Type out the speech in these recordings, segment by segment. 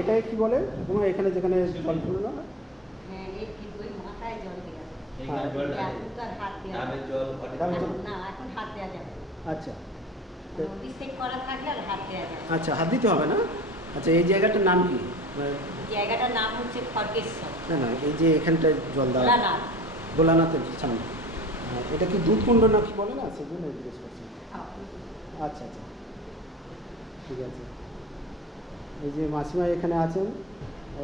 এটাই কি বলে কোনো এখানে যেখানে জল পড়ে না? হ্যাঁ, এই ঠিক ওই মাথায় জল দেওয়া। হ্যাঁ। এখন তো আর হাত দেওয়া ডাবের জল, ডাবের জল। না, এখন হাত দেওয়া যাবে না। আচ্ছা ডিসেক করা থাকলে আর হাত দেওয়া যাবে না। আচ্ছা, হাত দিতে হবে না? আচ্ছা, এই জায়গাটার নাম কি? জায়গাটার নাম হচ্ছে খড়গেশ্বর। না না, এই যে এখানটায় জল দেওয়া ভোলানাথ। ভোলানাথের সামনে। এটা কি দুধকুণ্ড না কি বলে না, সেই জন্য জিজ্ঞেস করছি। আচ্ছা আচ্ছা, ঠিক আছে। এই যে মাসিমা এখানে আছেন,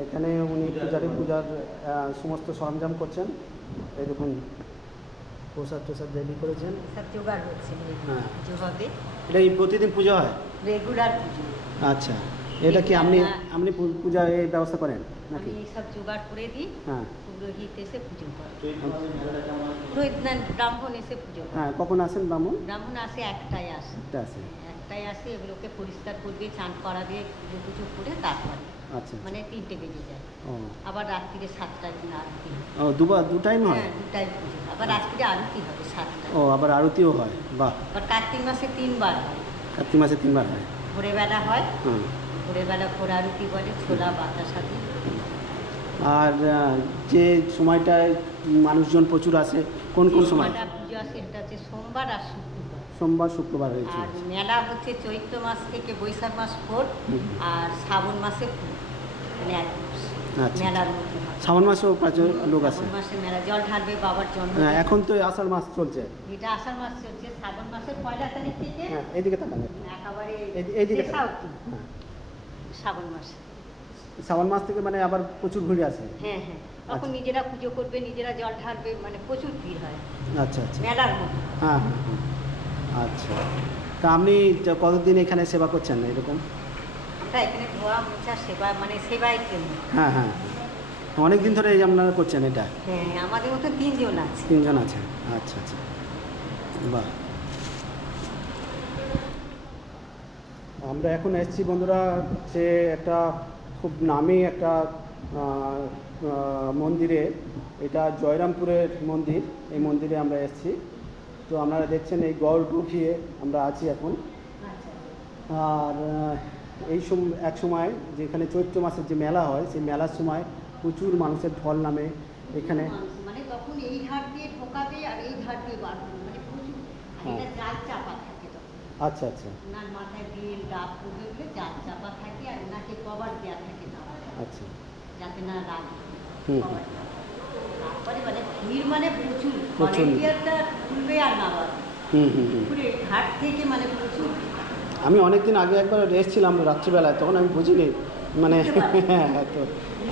এখানে উনি পূজার সমস্ত সরঞ্জাম করছেন। এই দেখুন, প্রসাদ টোসাদ রেডি করেছেন। সব জোগাড় হচ্ছে, হ্যাঁ। পুজো হবে, এটা এই প্রতিদিন পুজো হয়? রেগুলার পুজো। আচ্ছা, এটা কি আপনি পূজা এই ব্যবস্থা করেন নাকি? আমি সব জোগাড় করে দিই, হ্যাঁ পুরোহিত এসে পুজো করে। পুরোহিত না, ব্রাহ্মণ এসে পুজো করে। হ্যাঁ, কখন আসেন ব্রাহ্মণ? ব্রাহ্মণ আসে একটাই আসে। একটা আসে। একটাই আসে, এগুলোকে পরিষ্কার করবে, চান করা দিয়ে পুজো করে তারপরে আচ্ছা মানে 3টে বেজে যায়। ও আবার রাত্রিরে 7টায় দিন আরতি হয়। ও, দু টাইম হয়? হ্যাঁ, 2টায় পুজো। আবার রাত্রিরে আরতি হবে 7টায়। ও, আবার আরতিও হয়? বাহ। আবার কার্তিক মাসে 3বার হয়। কার্তিক মাসে 3বার হয়? ভোরবেলা হয়, হুম। ভোরবেলা ভোর আরতি বলে, ছোলা বাতাসা দিয়ে। আর যে সময়টায় মানুষজন প্রচুর আসে, কোন কোন সময়? পুজো আসে, এটা হচ্ছে সোমবার আর শুক্রবার। সোমবার শুক্রবার হয়েছে। আর মেলা হচ্ছে চৈত্র মাস থেকে বৈশাখ মাস ভোর, আর শ্রাবণ মাসে ফুল, মানে এক মাস আচ্ছা। মেলার মধ্যে হয়। শ্রাবণ মাসেও প্রচুর লোক আসে। শ্রাবণ মাসে মেলা, জল ঢালবে বাবার জন্ম। হ্যাঁ, এখন তো আষাঢ় মাস চলছে। এটা আষাঢ় মাস চলছে, শ্রাবণ মাসের 1 তারিখ থেকে হ্যাঁ, এইদিকে তাকান। একেবারে এইদিকে শেষ তাকান। অবধি। হ্যাঁ, শ্রাবণ মাসে। শ্রাবণ মাস থেকে মানে আবার প্রচুর ভিড় আসে। হ্যাঁ হ্যাঁ, তখন আচ্ছা। নিজেরা পুজো করবে, নিজেরা জল ঢালবে, মানে প্রচুর ভিড় হয় আচ্ছা আচ্ছা। মেলার মধ্যে। হ্যাঁ হ্যাঁ হ্যাঁ। আচ্ছা, তা আপনি কতদিন এখানে সেবা করছেন এরকম? আমরা এখানে ধোয়া মোছা সেবা, মানে সেবাই কেন্দ্র। হ্যাঁ হ্যাঁ, অনেক দিন ধরে এই আপনারা করছেন এটা? হ্যাঁ, আমাদের মতো 3 জন আছে। 3 জন আছেন? আচ্ছা আচ্ছা, বাহ। আমরা এখন এসেছি বন্ধুরা, যে একটা খুব নামি একটা মন্দিরে। এটা জয়রামপুরের মন্দির। এই মন্দিরে আমরা এসেছি। তো আপনারা দেখছেন এই গড় উঠিয়ে আমরা আছি এখন। আচ্ছা। আর এই এক সময় যেখানে চৈত্র মাসের যে মেলা হয়, সেই মেলার সময় প্রচুর মানুষের ঢল নামে এখানে। মানে তখন এই ধার দিয়ে ঢোকাবে আর এই ধার দিয়ে বার করবে, মানে প্রচুর। আর এটা জাল চাপা থাকে তখন। আচ্ছা আচ্ছা ওনার মাথায় বেল ডাব পড়বে বলে জাল চাপা থাকে, আর ওনাকে কভার দেওয়া থাকে না, আচ্ছা। যাতে না রাগে। হুম। কভার দেওয়া। তারপরে মানে ভিড় মানে প্রচুর, প্রচুর। ভলেন্টিয়ারটা খুলবে আর নামাবে। হুম হুম হুম। পুরো ঘাট থেকে মানে প্রচুর ভিড়। আমি অনেক দিন আগে একবার এসেছিলাম রাত্রিবেলায়, তখন আমি বুঝিনি মানে হ্যাঁ তো।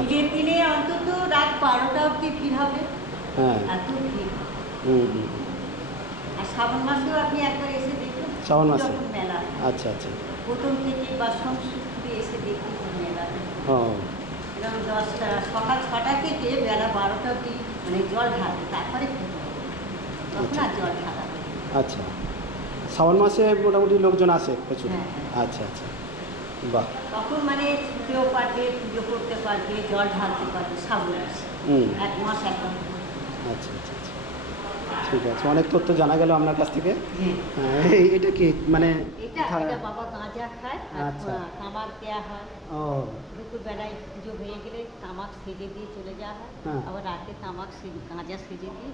ঈদের দিনে অন্তত রাত 12টা অবধি ভিড় হবে, হ্যাঁ। এত ভিড়। হুম হুম। আর শ্রাবণ মাসেও আপনি একবার এসে দেখুন, শ্রাবণ মাসে? যখন মেলা হয়। আচ্ছা আচ্ছা। প্রথম থেকে বা সংস্কৃতি এসে দেখুন মেলা। ও এরকম 10টা, সকাল 6টা থেকে বেলা 12টা অবধি মানে জল ঢালবে, তারপরে পুজো হবে। তখন আর জল ঢালাবে। আচ্ছা, শ্রাবণ মাসে মোটামুটি লোকজন আসে প্রচুর? হ্যাঁ। আচ্ছা আচ্ছা, বাহ। তখন মানে ছুটেও পারবে, পুজো করতে পারবে, জল ঢালতে পারবে, শ্রাবণ মাসে। হুম। 1 মাস এখন। আচ্ছা আচ্ছা আচ্ছা, ঠিক আছে। অনেক তথ্য জানা গেল আপনার কাছ থেকে। হ্যাঁ। এটা কি মানে? এটা বাবা গাঁজা খায় আর আচ্ছা। তামাক দেওয়া হয়। ও দুপুরবেলায় পুজো হয়ে গেলে তামাক সেজে দিয়ে চলে যাওয়া হয়। হ্যাঁ। আবার রাতে তামাক গাঁজা সেজে দিয়ে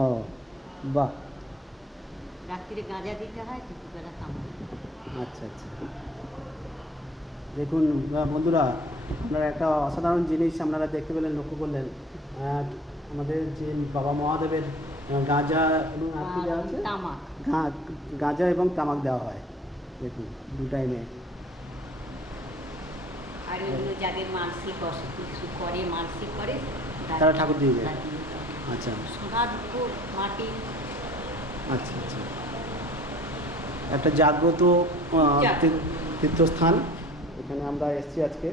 ও, বাহ। রাত্রিরে গাঁজা দিতে হয়, দুপুরবেলা তামাক। আচ্ছা আচ্ছা, দেখুন বন্ধুরা, আপনারা একটা অসাধারণ জিনিস আপনারা দেখতে পেলেন, লক্ষ্য করলেন। আমাদের যে বাবা মহাদেবের গাঁজা এবং আর কি দেওয়া আছে? তামাক। গাঁজা এবং তামাক দেওয়া হয়, দেখুন 2 টাইমে। আর এগুলো যাদের মানসিক কিছু করে, মানসিক করে, তারা ঠাকুর দিয়ে দেয়? আচ্ছা সোনার উপর মাটি। আচ্ছা আচ্ছা, একটা জাগ্রত তীর্থস্থান, এখানে আমরা এসেছি আজকে।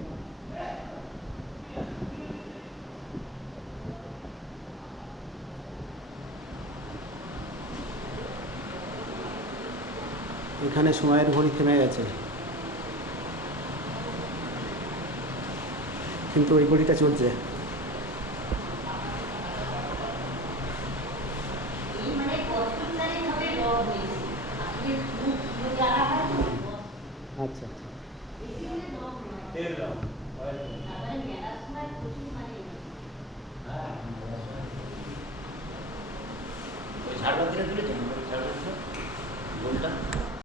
এখানে সময়ের ঘড়ি থেমে গেছে, কিন্তু ওই ঘড়িটা চলছে। আচ্ছা আচ্ছা, তারপরে মেলার সময় প্রচুর মানে ওই ঝাড়বাতিটা তুলেছেন ঝাড়বাতিটা গোলটা